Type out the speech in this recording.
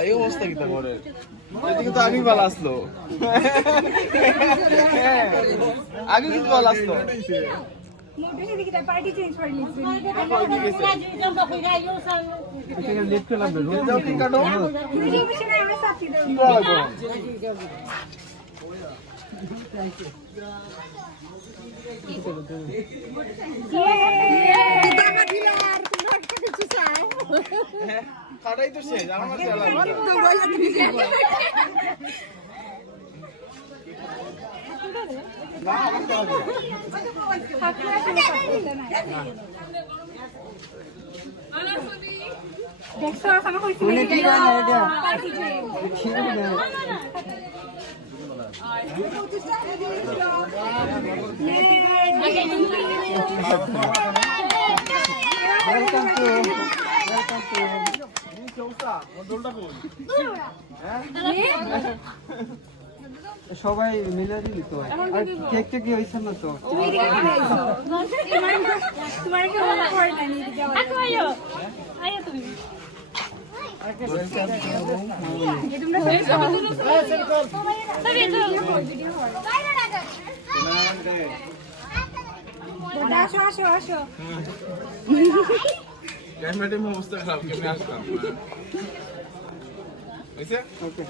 এই অবস্থা কি করে এদিকে তো আগেই ভালো আসলো আগে কিন্তু ভালো আসলো পার্টি চেঞ্জ করে নিচ্ছি কাটাই তো শেষ আমার দেখছো আমার কইছি পার্টি সবাই মিলে দিলি তো আর কেক টেক হইছে না তো তোমার কি মনে পড়ে না নিয়ে যাও আয়ো আয়ো তুমি আসো আসো আসো ক্যামেরা অবস্থা খারাপ কেমনে আসলাম ওকে